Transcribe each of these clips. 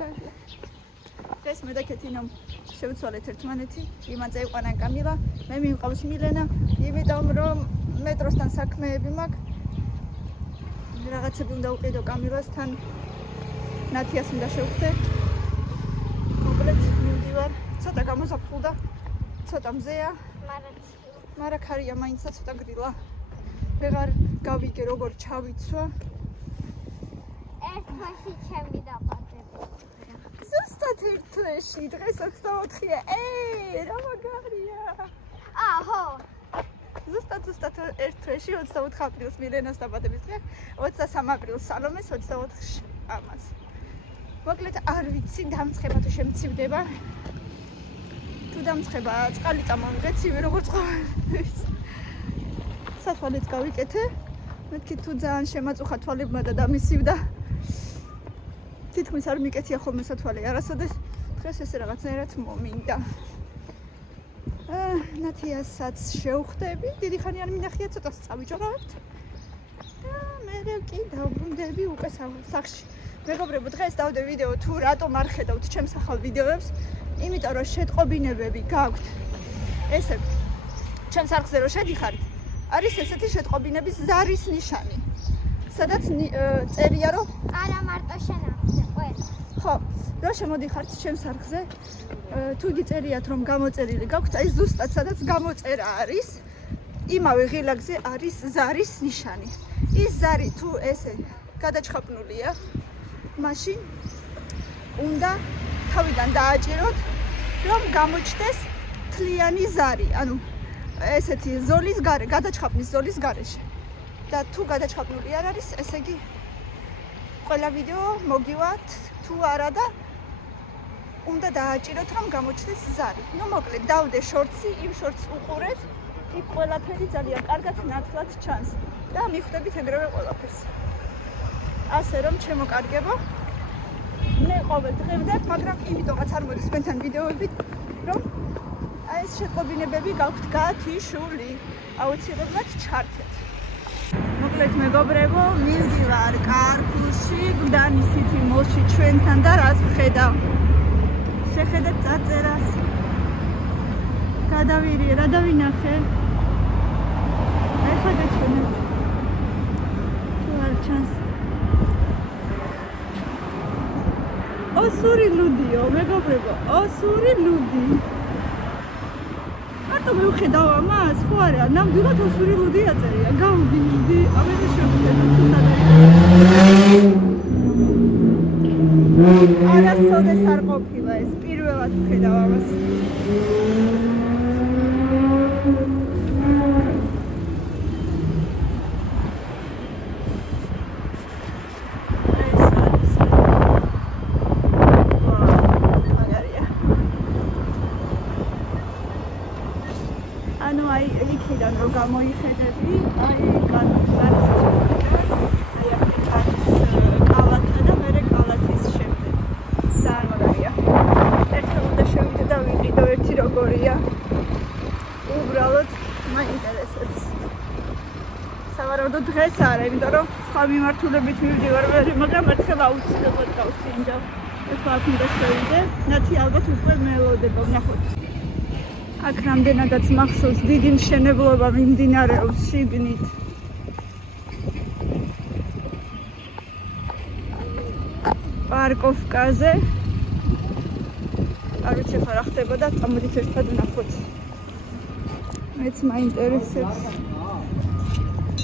დღეს მე და კეთინომ შევცვალეთ ერთმანეთი, იმან წაიყვანა კამილა, მე მიმყავს მილენა, იმიტომ რომ მეტროსთან საქმეები მაქვს. რაღაცები უნდა უყიდო კამილასთან, ნათიას უნდა შევხვდე. მოკლედ მივდივარ, ცოტა გამოზაფხულდა, ცოტა მზეა, მაგრამ ხარია მაინც ცოტა გრილა. ვეღარ გავიგე როგორ ჩავიცვა. ერთ თვეში ჩემი დაპატები. ზუსტად ერთ თვეში, დღეს 24-ია. რა მაგარია. აჰო. ზუსტად ერთ თვეში 24 აპრილს მილენას დაბადების დღე, 23 აპრილს სალომეს, 24-ში ამას. მოკლედ არ ვიცი დამცხება თუ შემცივდება. თუ დამცხება, წყალი წამოვიღე, ცივი როგორ ცხოვრობს. სათვალეც გავიკეთე. მეთქი თუ ძალიან შემაწუხა თვალებმა და დამისივდა. თითქმის არ მიკეთია ხოლმე სათვალე არასოდეს. დღეს ესე რაღაცნაირად მომინდა. ნათიასაც შევხვდები, დიდი ხანი არ მინახია, ცოტა წავიჯორავებთ. და მე კი დავბრუნდები უკვე სახლში. მეგობრებო, დღეს დავდე ვიდეო თუ რატომ არ ხედავთ ჩემს ახალ ვიდეოებს, იმიტომ რომ შეტყობინებები გაქვთ. ესე ჩემს არხზე რო შედიხართ, არის ესეთი შეტყობინების ზარის ნიშანი. სადაც წერია რომ არა მარტო შენ არხზე, ყველა. ხო, რო შემოდიხართ ჩემს არხზე, თუ გიწერიათ რომ გამოწერილი გაქვთ, აი ზუსტად სადაც გამოწერა არის, იმავე ღილაკზე არის ზარის ნიშანი. ის ზარი თუ ესე გადაჩხაპნულია, მაშინ უნდა თავიდან დააჭიროთ, რომ გამოჩნდეს თლიანი ზარი, ანუ ესეთი ზოლის გარე, გადაჩხაპნის ზოლის გარეშე. და თუ გადაჩხაპნული არ არის, ესე იგი ყველა ვიდეო მოგივათ თუ არა და უნდა დააჭიროთ რომ გამოჩნდეს ზარი. ნუ მოკლედ დავდე შორცი, იმ შორცს უყურეთ, იქ ყველაფერი ძალიან კარგად ნათლად ჩანს და მიხვდებით ეგრევე ყველაფერს. ასე რომ შემოკარგებო. მე ყოველ დღე ვდებ, მაგრამ იმიტომაც არ მოდის მენთან ვიდეოები, რომ აი ეს შეტყობინებები გაქვთ გათიშული. აუცილებლად ჩართეთ. მოკლედ მეგობრებო, მივდივარ კარკუში, გვდანი სიტი მოლში ჩვენთან და რას ვხედავ. შეხედეთ წარწერას. გადავირიე, რა დავინახე? ეხლა გაჩვენებთ. თუ არ ჩანს. ოსური ლუდიო, მეგობრებო, ოსური ლუდი. მარტო მივხედავ ამას, ხო არა, ნამდვილად ოსური ლუდი აწერია. გავვიდი, ამერე შევხედე თუ სადაა. არასოდეს არ ყოფილა ეს, პირველად ვხედავ ამას. ანუ აი იქიდან რომ გამოიხედები, აი განსაცდელი. აი აქ არის კალათა და მერე კალათის შემდეგ. ძალიან მაგარია. ერთხელ უნდა შევიდე და ვიყიდო ერთი როგორია. უბრალოდ მაინტერესებს. სავარაუდოდ დღეს არა, იმიტომ რომ სხვა მიმართულებით მივდივარ, მაგრამ ერთხელ აუცილებლად გავსინჯავ. ეხლა აქ უნდა შევიდე. ნათი ალბათ უკვე მელოდება, ვნახოთ. აქ რამდენადაც მახსოვს დიდი მშენებლობა მიმდინარეობს შიგნით. პარკოვკაზე. არ ვიცი ხარ რა ხდება და წამოდით ერთად ვნახოთ. მეც მაინტერესებს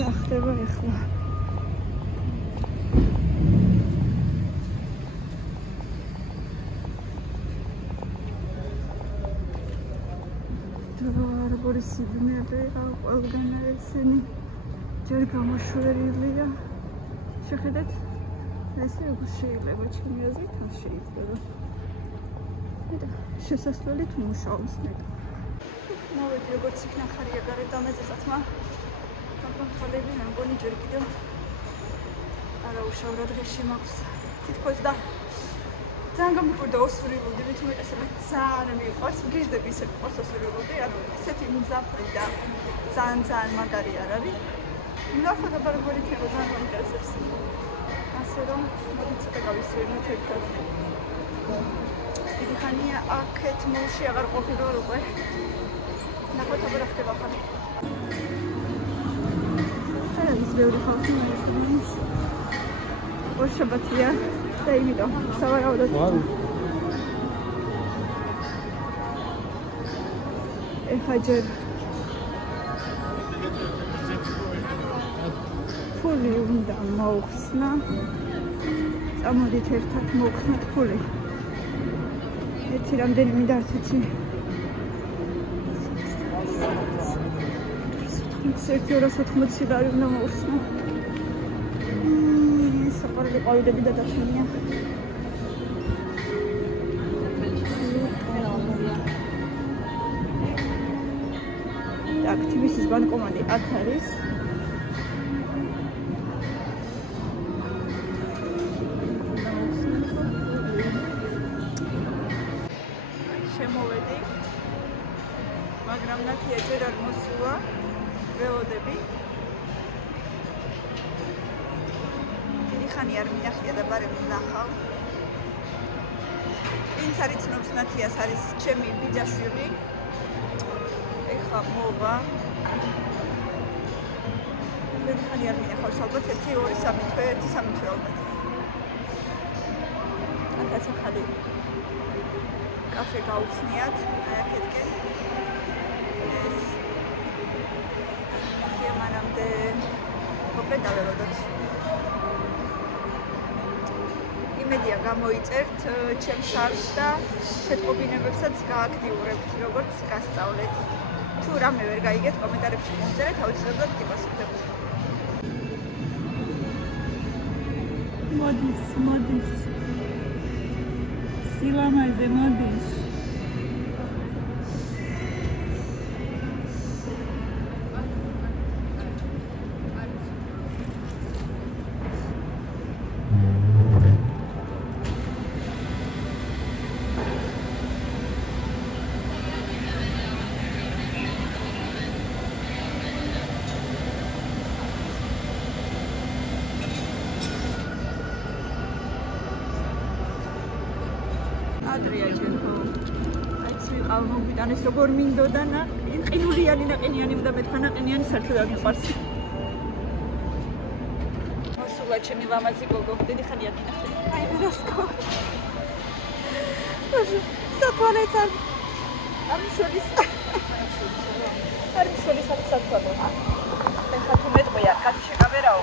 რა ხდება ეხლა. არაბორის სიბნელე ყველგან ესენი ჯერ გამოშვერილია. შეხედეთ, ესე როგორ შეიძლება ჩემი აზრით არ შეიძლება. და შესასვლელი თუ მუშაობს მეტ. მოვედი როგორც იქ ნახარია გარეთ დამეწესათმა. მაგრამ ხალები მეგონი ჯერ კიდევ არაუშავ რა დღეში მაქვს. თითქოს და ძალიან გამიკვირდა ოსური ლუდი, მით უმეტესად ძალიან მიყვარს, გიჟდები ისე მიყვარს ოსური ლუდი, ანუ ესეთი მძაფრი და ძალიან მაგარი არ არის. ვნახოთ აბა როგორ იქნება, ძალიან მაინტერესებს. ასე რომ ცოტა გავისვენოთ ერთად. დიდი ხანია აქეთ მოლში აღარ ყოფილვარ უკვე. ნახოთ აბა ხდება ხანი. არის ბევრი ხალხი მაინც. ორ შაბათია და იმიტომ სავარაუდოდ. ეხლა ჯერ ფული უნდა მოვხსნა. წამოდით ერთად მოვხსნათ ფული. ერთი რამდენი მინდა არც ვიცი. 280 ლარი უნდა მოვხსნა. საყვარელი ყვავილები და დათმენია. აქტივისტის ბანკომატი აქ არის. შემოვედი. მაგრამ ნათია ჯერ არ მოსულა. ველოდები. დიდი ხანი არ მინახია და ბარემ ვნახავ. ვინც არ იცნობს ნათიას არის ჩემი ბიძაშვილი. ეხლა მოვა. დიდი ხანი არ მინახავს ალბათ 1-2-3 თვე, 1-3 თვე ალბათ. აქაც ახალი კაფე გაუხსნიათ, აქეთკენ. მანამდე მოპედაველოდოთ. იმედია გამოიწერთ ჩემს არს და შეტყობინებებსაც გააქტიურებთ, როგორც გასწავლეთ. თუ რამე ვერ გაიგეთ, კომენტარებში მომწერეთ, აუცილებლად გიპასუხებთ. მოდის. სილამაზე მოდის. ადრია ჯერხო. აიც ვიყავ მოგვიტანეს როგორ მინდოდა და ყინულიანი უნდა მეთქვა ნაყინიანი საერთოდ არ მიყვარს. მოსულა ჩემი ლამაზი გოგო, დიდი ხანია მინახე. აი ვერასკო. სათვალეც არ შორის. არ შორის არ სათვალე. ეხლა თუ მეტყვია, კაცი შეგავერაო.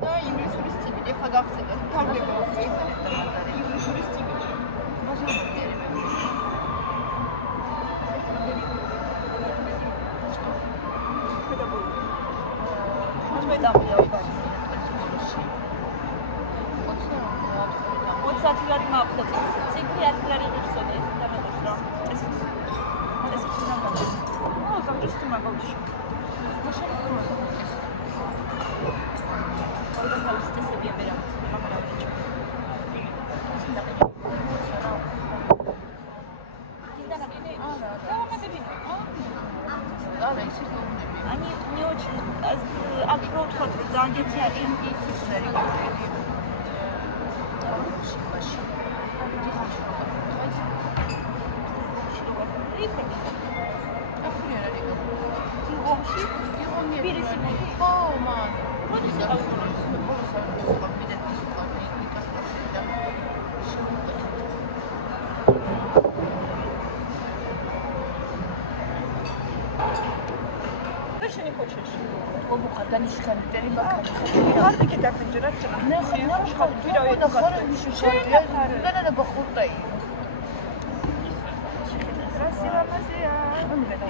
და ინგლისურის წიგნი ეხლა გავხსენოთ. თავდება უკვე ინგლისურის წიგნი. ლარი მაქვს წიგნი 10 ლარი ღირსოდი ეს დამეტეს რა. ეს ის დამეტეს. გამჭირს თუ მაგავში. Они не очень аппроут занятия интеллектуальными. Что не хочешь?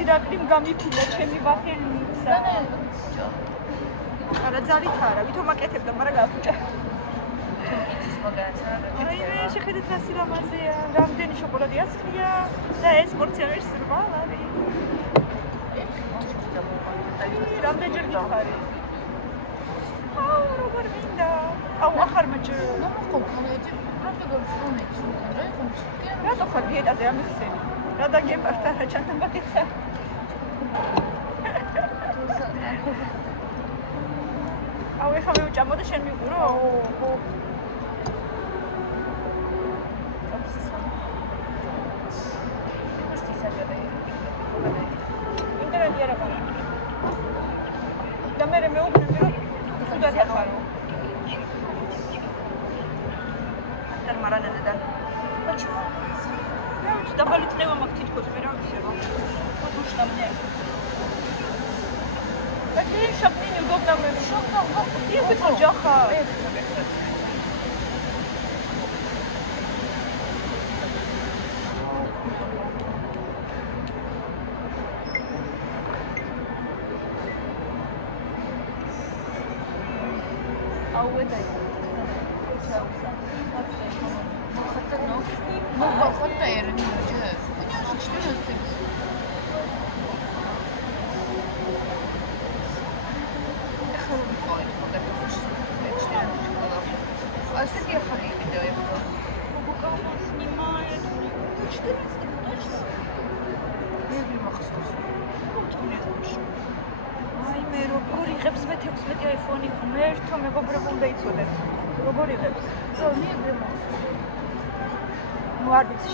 ირაკლიმ გამიფინა ჩემი ვახელნიცა. არა ძალით არა, ვითომ აკეთებდა, მაგრამ გაფუჭა. იცის მაგაცა. აი, შეხედეთ რა სილამაზეა, რამდენი შოკოლადი აცლია და ეს პორცია ვერ სრვა არის. რამდენჯერ გიხარი? აუ როგორ მინდა აუ ახარ მაჭრო რატო ხარ დიეტაზე ამიხსენი რა დაგემართა რა ჩანამაგეცა აუ ეხლა მე ვჭამო და შენ მიყურო ინტერნეტი არა ყარა და მე მეუბნები რომ სუდად ახარო ანტერ მარანედან почему я уж давали წნევა მაქვს თითქოს მე რა ვიცი რა подушна мне так я чтоб мне неудобно мне чтоб там я бы джаха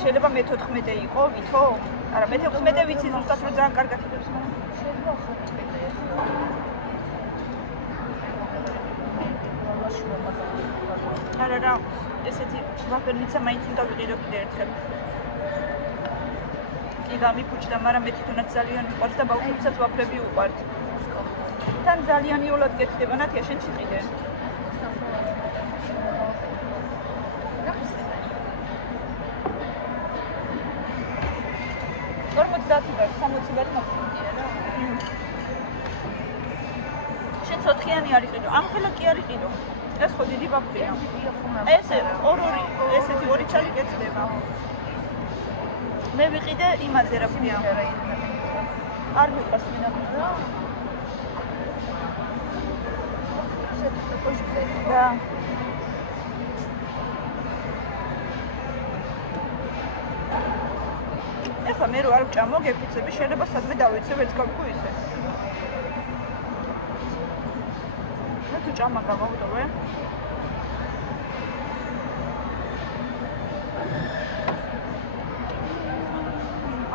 შეიძლება მე 14 იყო, ვითო? არა, მე 16 ვიცი ზუსტად რომ ძალიან კარგად იღებს, მაგრამ შეიძლება 15. არა, ესეთი ვაფერნიცა მაინც უნდა ვიყიდო კიდე ერთხელ. კი გამიფუჭდა, მაგრამ მე თვითონაც ძალიან მიყვარს და ბავშვებსაც ვაფრები უყვართ. თან ძალიან იოლად გეთდება, ნათია შენ ციყიდე. შენ ცოცხიანი არის ყიდო, ამ ხელა კი არის ყიდო. ეს ხო დიდი ვაფრია. ესე ესეთი ორი ჩალი კეთდება. მე ვიყიდე იმაზე რა ქვია. არ მიყვარს მინდა. და ეხლა მე რო არ ვჭამო გეფიცები შეიძლება სადმე დავიცე ვერც გავიქო ისე მე თუ ჭამა გავავდოვე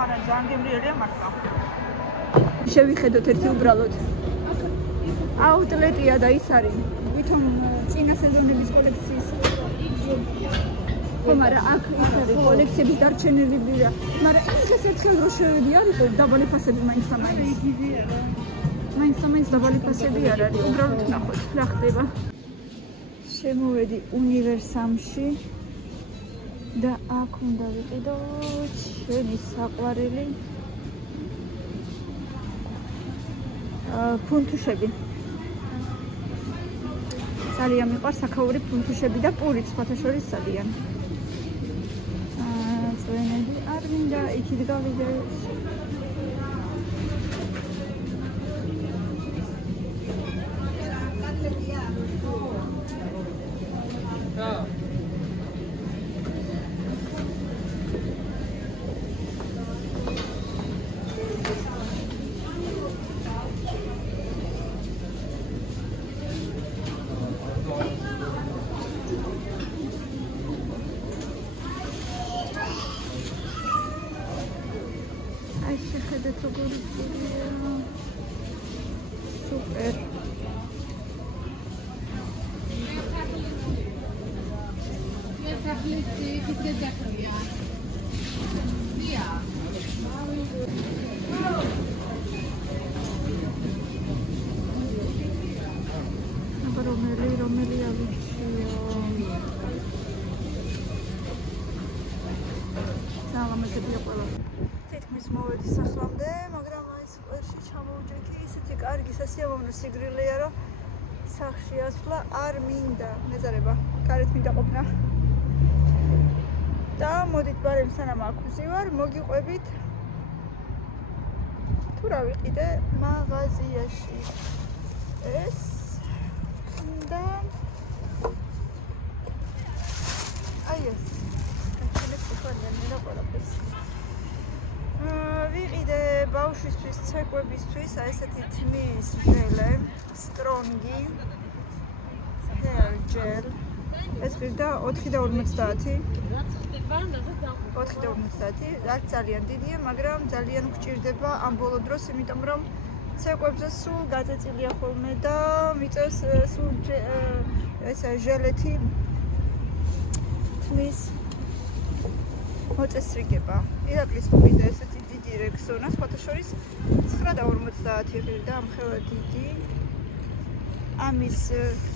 არა ძალიან გემრიელია მართლა შევიხედოთ ერთი უბრალოდ აუტლეტია და ის არის ვითომ წინა სეზონების კოლექციის ხო მაგრამ აქ ის არის კოლექციების დარჩენილია მაგრამ ეს ერთხელ რო შევედი არის დაბალი ფასები მაინც დაბალი ფასები არ არის უბრალოდ ნახოთ რა ხდება შემოვედი უნივერსამში და აქ უნდა ვიყიდოთ შენი საყვარელი ფუნთუშები ძალიან მიყვარს აქაური ფუნთუშები და პურიც სხვათა შორის ძალიან წვენები არ მინდა იქით გავიგეს super თითქმის მოვედი სახლამდე, მაგრამ ის ყველში ჩამოვჯექი, ისეთი კარგი სასიამოვნო სიგრილეა, რომ სახლში ასვლა არ მინდა. მეზარება, კარეთ მინდა ყოფნა. და მოდით ბარემ სანამ აქ ვზივარ, მოგიყვებით თუ რა ვიყიდე მაღაზიაში. ეს და აი ეს ვიყიდე ბავშვისთვის ცეკვებისთვის აი ესეთი თმის ჟელე Strongi hair gel ეს ღირდა 4.50 რაც ძალიან დიდია მაგრამ ძალიან გვჭირდება ამ ბოლო დროს იმიტომ რომ ცეკვებზე სულ გაწეწილია ხოლმე და მიწევს სულ ესა ჟელეთი თმის მოწესრიგება. ირაკლის მოვიდა ესეთი დიდი Rexona, სხვათა შორის 9.50 ღირდა, ამხელა დიდი. ამის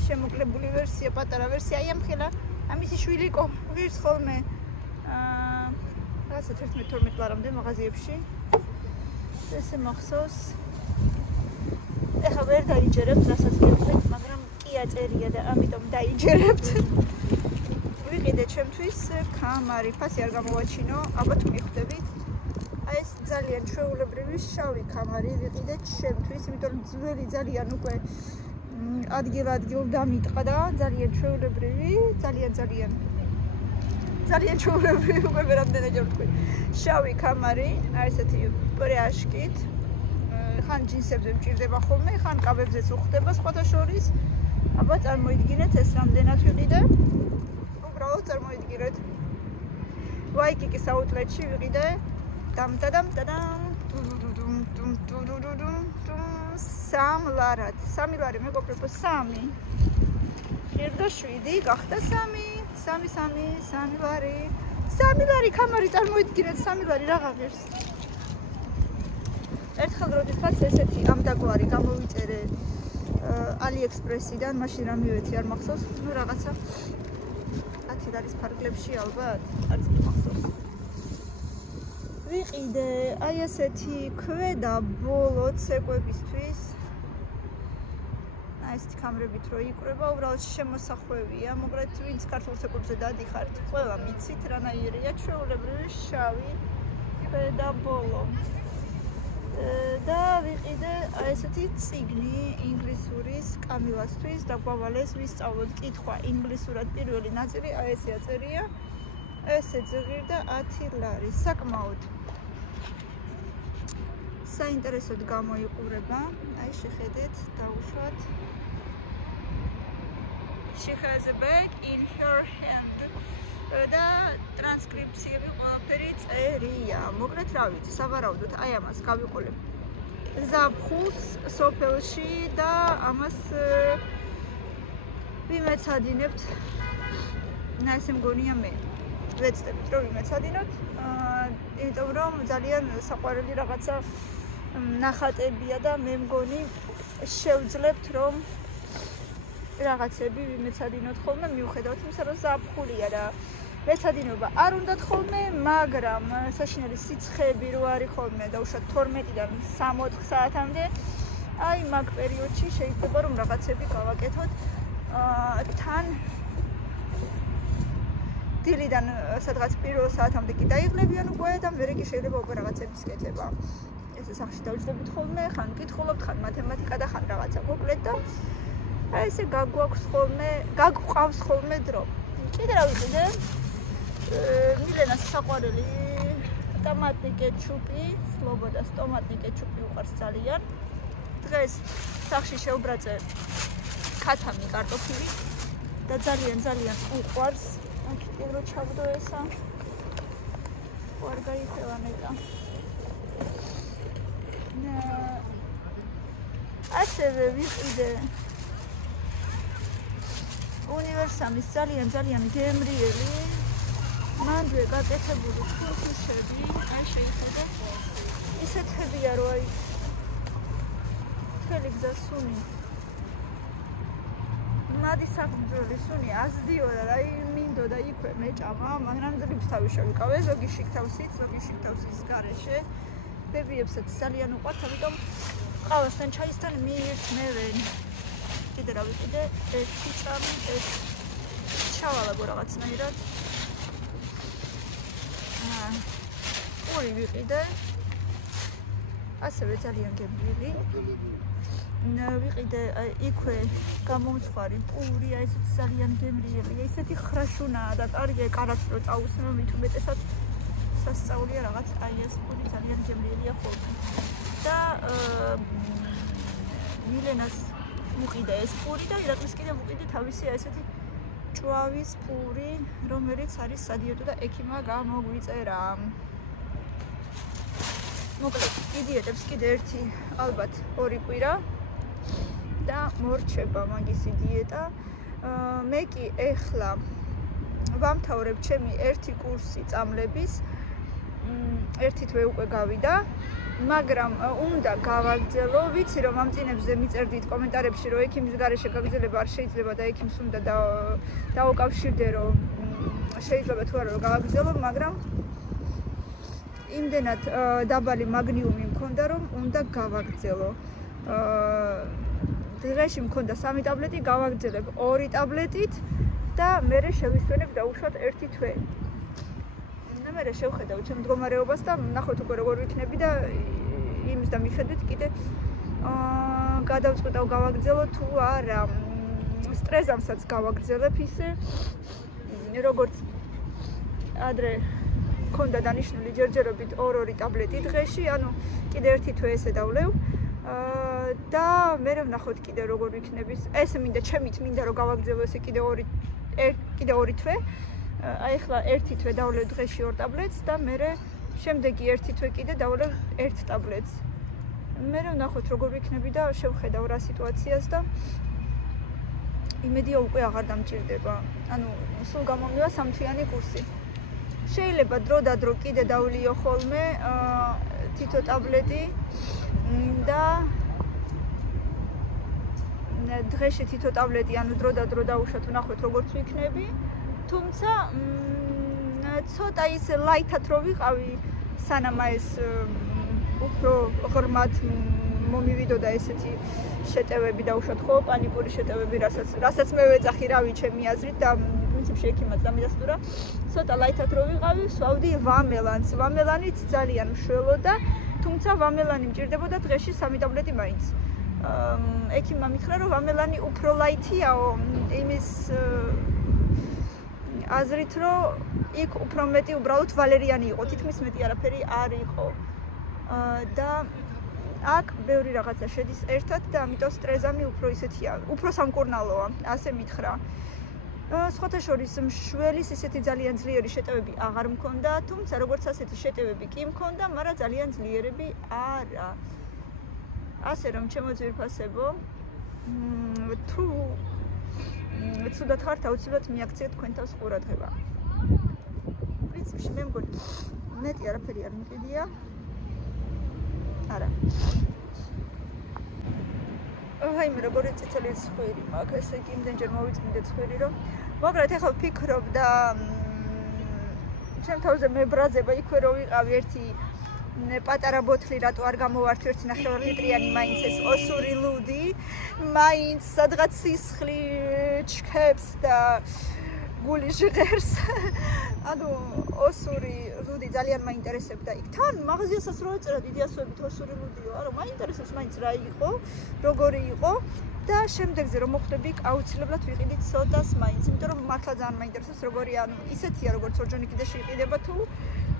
შემოკლებული ვერსია, პატარა ვერსია, აი ამხელა, ამისი შვილიკო ღირს ხოლმე. რაღაცა 11-12 ლარამდე მაღაზიებში. ესე მახსოვს. ეხლა ვერ დაიჯერებთ, რასაც გეტყვით, მაგრამ კი აწერია და ამიტომ დაიჯერებთ. ვიყიდე ჩემთვის კამარი, ფასი არ გამოვაჩინო, ალბათ მიხვდებით. აი ეს ძალიან ჩვეულებრივი შავი კამარი ვიყიდე ჩემთვის, იმიტომ რომ ძველი ძალიან უკვე ადგილ დამიტყდა და ძალიან ჩვეულებრივი, ძალიან ჩვეულებრივი უკვე ვერამდენად ვთქვი. შავი კამარი, აი ესეთი პრიაშკით. ხან ჯინსებზე მჭირდება ხოლმე, ხან კაბებზეც უხდება სხვათა შორის. აბა წარმოიდგინეთ ეს რამდენად ვიყიდე. უბრალოდ წარმოიდგინეთ. Waikikis outletში ვიყიდე. Dam-da-dam 3 ლარად. 3 ლარი მეგობრებო 3. ღირდა 7, გახდა 3 ლარი. 3 ლარი კამარი წარმოიდგინეთ 3 ლარი რა ღაღირს. ერთხელ როდესაც ესეთი ამდაგვარი გამოვიწერე AliExpress-იდან, მაშინ რა მივეცი არ მახსოვს, ნუ რაღაცა 10 ლარის ფარგლებში ალბათ, არც მახსოვს. ვიყიდე აი ესეთი ქვედა ბოლო ცეკვებისთვის. აი ესეთი კამრებით რო იკვრება, უბრალოდ შემოსახვევია, მოკლედ ვინც ქართულ ცეკვებზე დადიხართ, ყველა მიცით რანაირია ჩვეულებრივი შავი ქვედა ბოლო. და ვიყიდე აი ესეთი წიგნი ინგლისურის კამილასთვის და გვავალეს ვისწავლოთ კითხვა ინგლისურად პირველი ნაწილი აი ესე აწერია ესე ზღირდა 10 ლარი საკმაოდ საინტერესოდ გამოიყურება აი შეხედეთ დაუშვათ she has a bag in her hand და ტრანსკრიფციები ყველაფერი წერია. მოკლედ რა ვიცი, სავარაუდოდ აი ამას გავიყოლებ. ზაფხულს სოფელში და ამას ვიმეცადინებთ. ესე მგონია მე. ვეცდებით რომ ვიმეცადინოთ. იმიტომ რომ ძალიან საყვარელი რაღაცა ნახატებია და მე მგონი შევძლებთ რომ რაღაცები ვიმეცადინოთ ხოლმე მიუხედავად იმისა რომ ზაფხულია და მეცადინობა არ უნდათ ხოლმე, მაგრამ საშინელი სიცხეები რო არის ხოლმე და უშუალოდ 12-დან 3-4 საათამდე, აი მაგ პერიოდში შეიძლება რომ რაღაცები გავაკეთოთ. თან დილიდან სადღაც პირველ საათამდე კი დაიღლებიან უკვე და მერე კი შეიძლება უკვე რაღაცების კეთება. ესე სახში დავჯდებით ხოლმე, ხან კითხულობთ, ხან მათემატიკა და ხან რაღაცა მოკლედ და აი ესე გაგყავს ხოლმე დრო. კიდე რა ვიყიდე? მილენას საყვარელი ტომატი კეჩუპი, სლობოდას ტომატი კეჩუპი უყვარს ძალიან. დღეს სახში შევბრაწე ქათამი კარტოფილი და ძალიან უყვარს. კიდე რო ჩავდო ესა. ვარ გაიხელა ნეტა. ასევე ვიყიდე უნივერსამის ძალიან გემრიელი მანდვე გაკეთებული თუთუშები, აი შეიხედა ისეთებია რომ აი მთელი გზა სუნი მადი საფუძველი სუნი აზდიოდა და აი მინდოდა იქვე მეჭამა, მაგრამ ძრიფს თავი შევიკავე, ზოგი შიგთავსით, ზოგი შიგთავსის გარეშე ბებიებსაც ძალიან უყვართ, ამიტომ ყავასთან ჩაისთან მიირთმევენ. კიდე რა ვიყიდე, ერთი წამი ეს ჩავალაგო რაღაცნაირად. პური ვიყიდე. ასევე ძალიან გემრიელი. ვიყიდე იქვე გამომცხვარი პური, აი ესეთი ძალიან გემრიელია, ესეთი ხრაშუნაა და კარგია კარაც რო წაუსმევ, მით უმეტესად სასწაულია რაღაც აი ეს პური ძალიან გემრიელია ხოლმე. და მილენას მუყიდა ეს პური და ირაკლის კიდე მუყიდე თავისი აი ესეთი ჭვავის პური, რომელიც არის სადიეტო და ექიმა გამოგვიწერა. მოკლედ, იდიეტებს კიდე ერთი ალბათ 2 კვირა და მორჩება მაგისი დიეტა. მე კი ეხლა ვამთავრებ ჩემი ერთი კურსი წამლების. ერთი თვე უკვე გავიდა, მაგრამ უნდა გავაგრძელო. ვიცი რომ ამ წინებზე მიწერდით კომენტარებში რომ ექიმის გარეშე გაგრძელება არ შეიძლება და ექიმს უნდა დაუკავშირდე რომ შეიძლება თუ არა რომ გავაგრძელო, მაგრამ იმდენად დაბალი მაგნიუმი მქონდა რომ უნდა გავაგრძელო. დღეში მქონდა 3 ტაბლეტი, გავაგრძელებ 2 ტაბლეტით და მერე შევისვენებ დაუშვათ 1 თვე. მერე შევხედავ ჩემ მდგომარეობას და ნახოთ უკვე როგორ ვიქნები და იმის და მიხედვით კიდე გადავწყვეტავ გავაგრძელო თუ არა. სტრეზამსაც გავაგრძელებ ისე როგორც ადრე მქონდა დანიშნული ჯერჯერობით 2 ტაბლეტი დღეში, ანუ კიდე 1 თვე ესე დავლევ და მერე ვნახოთ კიდე როგორ ვიქნები. ესე მინდა ჩემით მინდა რომ გავაგრძელო ესე კიდე 2 თვე. აი ახლა 1 თვე დავლევ დღეში 2 ტაბლეტს და მერე შემდეგი 1 თვე კიდე დავლევ 1 ტაბლეტს. მერე ვნახოთ როგორ ვიქნები და შევხედავ რა სიტუაციას და იმედია უკვე აღარ დამჭირდება. ანუ სულ გამომივა 3 თვიანი კურსი. შეიძლება დრო და დრო კიდე დავლიო ხოლმე თითო ტაბლეტი და დღეში თითო ტაბლეტი, ანუ დრო და დრო დავუშვათ, ვნახოთ როგორც ვიქნები. თუმცა ცოტა ის ლაითად რო ვიყავი, სანამ ეს უფრო ღრმად მომივიდო და ესეთი შეტევები დავუშვათ ხო, პანიკური შეტევები, რასაც მე ვეძახი, რავი, ჩემი აზრით და პრინციპში ექიმაც დამიდასტურა, ცოტა ლაითად რო ვიყავი, სვავდი ვამელანს. ვამელანიც ძალიან მშველოდა, თუმცა ვამელანი მჭირდებოდა დღეში 3 ტაბლეტი მაინც. ექიმმა მითხრა, რომ ვამელანი უფრო ლაითიაო, იმის აზრით რომ იქ უფრო მეტი უბრალოდ ვალერიანი იყო, თითქმის მეტი არაფერი არ იყო. და აქ ბევრი რაღაცა შედის ერთად და ამიტომ სტრეზამი უფრო ისეთია, უფრო სამკურნალოა, ასე მითხრა. სხვათა შორის მშველის ისეთი ძალიან ძლიერი შეტევები აღარ მქონდა, თუმცა როგორც ასეთი შეტევები კი მქონდა, მაგრამ ძალიან ძლიერები არა. ასე რომ ჩემო ძვირფასებო, თუ ცუდად ხართ, აუცილებლად მიაქციეთ თქვენ თავს ყურადღება. პრინციპში მე მგონი მეტი არაფერი არ მიყიდია. არა. აიმე როგორი წითელი ცხვირი მაქვს, ესე იგი იმდენჯერ მოვიწმინდე ცხვირი, რომ მაგრამ ეხლა ვფიქრობ და ჩემ თავზე მებრაზება იქვე რომ ვიყავი ერთი პატარა ბოთლი, რატო არ გამოვართ 1.5 ლიტრიანი მაინც ეს ოსური ლუდი, მაინც სადღაც სისხლი ჩქებს და გული ჟღერს. ანუ ოსური ლუდი ძალიან მაინტერესებდა იქ. თან მაღაზიასაც რო ეწერა დიდი ასოებით ოსური ლუდიო, არა, მაინტერესებს მაინც რა იყო, როგორი იყო და შემდეგზე რომ მოხვდები იქ აუცილებლად ვიყიდით სოდას მაინც, იმიტომ რომ მართლა ძალიან მაინტერესებს როგორი, ანუ ისეთია როგორც ორჯონიკიდეში იყიდება თუ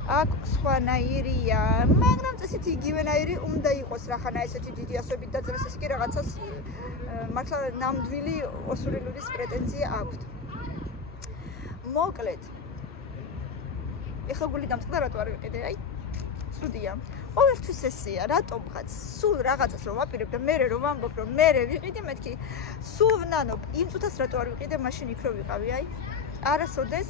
აქ სხვანაირია, მაგრამ წესით იგივენაირი უნდა იყოს რახანა ესეთი დიდი ასოებით დაწერეს, ეს კი რაღაცას მართლა ნამდვილი ოსური ლუდის პრეტენზია აქვს. მოკლედ. ეხლა გული დამწყდა, რატო არ ვიყიდე? აი, ცუდია. ყოველთვის ესეა, რატომღაც სულ რაღაცას რომ ვაპირებ და მერე რომ ვამბობ, რომ მერე ვიყიდე, მეთქი სულ ვნანობ, იმ წუთას რატო არ ვიყიდე, მაშინ იქ რო ვიყავი, აი. არასოდეს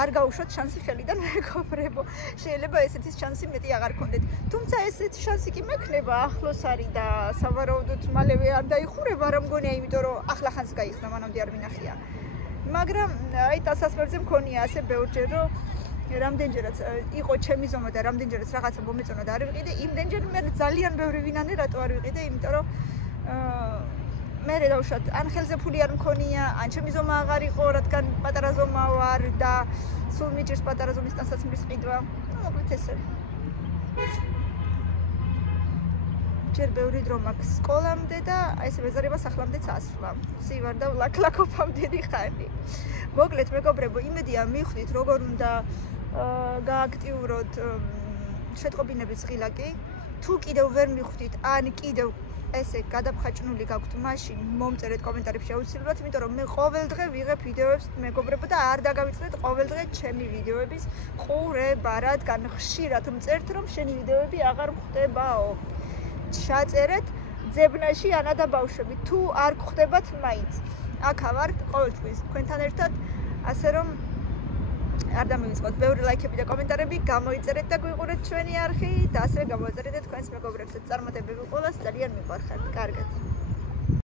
არ გაუშვათ შანსი ხელიდან მეგობრებო. შეიძლება ესეთის შანსი მეტი აღარ გქონდეთ. თუმცა ესეთი შანსი კი მექნება, ახლოს არის და სავარაუდოდ მალევე არ დაიხურება, რა მგონია, იმიტომ რომ ახლა ხანს გაიხსნა, მანამდე არ მინახია. მაგრამ აი დასასვერზე მქონია ასე ბევრჯერ, რომ რამდენჯერაც იყო ჩემი ზომა და რამდენჯერაც რაღაცა მომეწონა და არ ვიყიდე, იმდენჯერ მე ძალიან ბევრი ვინანე რატო არ ვიყიდე, იმიტომ რომ მე დავუშვათ, ან ხელზე ფული არ მქონია, ან ჩემი ზომა აღარ იყო, რადგან პატარა ზომა ვარ და სულ მიჭირს პატარა ზომის ტანსაცმლის ყიდვა. მოკლედ ესე. ჯერ ბევრი დრო მაქვს სკოლამდე და აი ეს მეზარება სახლამდეც ასვლა. სივარ და ლაკლაკობამდე ხანი. მოკლედ მეგობრებო, იმედია მივხვდით როგორ უნდა გააქტიუროთ შეტყობინების ღილაკი. თუ კიდევ ვერ მივხვდით, ან კიდევ ესე გადაფხაჭნული გაქვთ, მაშინ მომწერეთ კომენტარებში შეუცილებლად, იმიტომ რომ მე ყოველ დღე ვიღებ ვიდეოებს მეგობრებო და არ დაგავიწყდეთ ყოველ დღე ჩემი ვიდეოების ყურება, რადგან ხშირად მწერთ, რომ შენი ვიდეოები აღარ ხვდებაო. ჩაწერეთ ძებნაში ანა და ბავშვები, თუ არ გხვდებათ მაინც. აქ ვართ ყოველთვის თქვენთან ერთად, ასე რომ არ დამივიწყოთ ბევრი ლაიქები და კომენტარები, გამოიწერეთ და გვიყურეთ ჩვენი არხი და ასევე გამოიწერეთ თქვენს მეგობრებსაც. წარმატებები ყველას ძალიან მიყვარხართ. კარგად.